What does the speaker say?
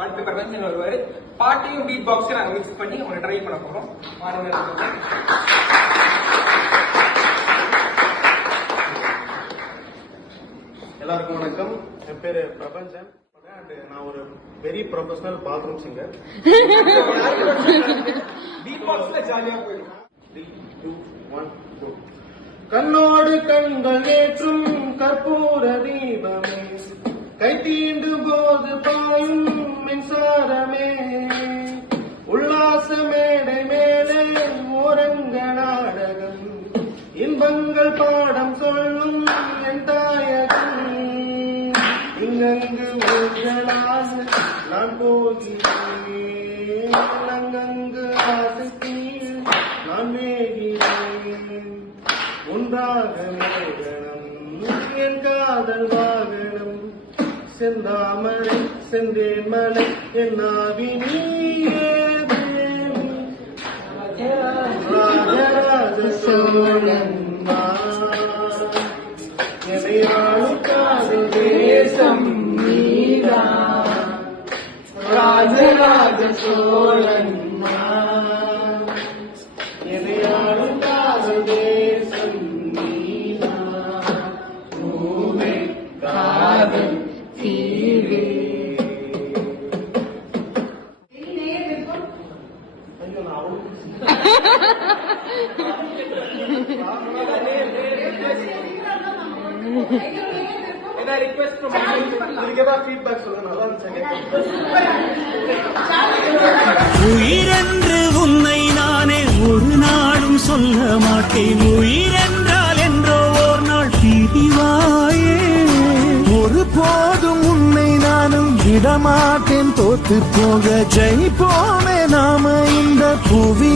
அடுத்து பிரபஞ்சன் வருவாரு. பாட்டையும் பீட் பாக்ஸையும் நாங்க மிக்ஸ் பண்ணி அவங்க ட்ரை பண்ண போறோம். எல்லாருக்கும் வணக்கம். என் பேரு பிரபஞ்சன். நான் ஒரு very professional bathroom singer. Beat பாக்ஸ்ல ஜாலியா போயிடும். 3, 2, 1 go. கண்ணோடு கண்கள் ஏற்றும் கற்பூர தீபமே, கை தீண்டும் போது பாயும் மின்சாரமே, உல்லாச மேடை மேலே ஓரங்க நாடகம், இன்பங்கள் பாடம் சொல்லும் என் தாயகம், இங்கங்கு ஊர்களாக நான் போகிறேன், அங்கங்கு ஆசையில் நான் மேகிறேன், ஒன்றாக மேகனம் என் காதல் வாகனம், செந்தாமரை செந்தேன் மலை என் ஆவி நீயே தேவி, ராஜராஜ சோழன் என்னை ஆளுக்காது தேசம் நீதான், ராஜராஜ சோழன் என்னை ஆளுக்காது தேசம் நீதான், பூவே காதல் தீவே. ஐயோ நான் உயிரென்று உன்னை நானே ஒரு நாளும் சொல்ல மாட்டேன், உயிரென்றால் என்றோ ஓர் நாள் பிரிவாயே, ஒரு போதும் உன்னை நானும் விடமாட்டேன், தோத்து போக ஜெயிப்போமே நாம இந்த புவி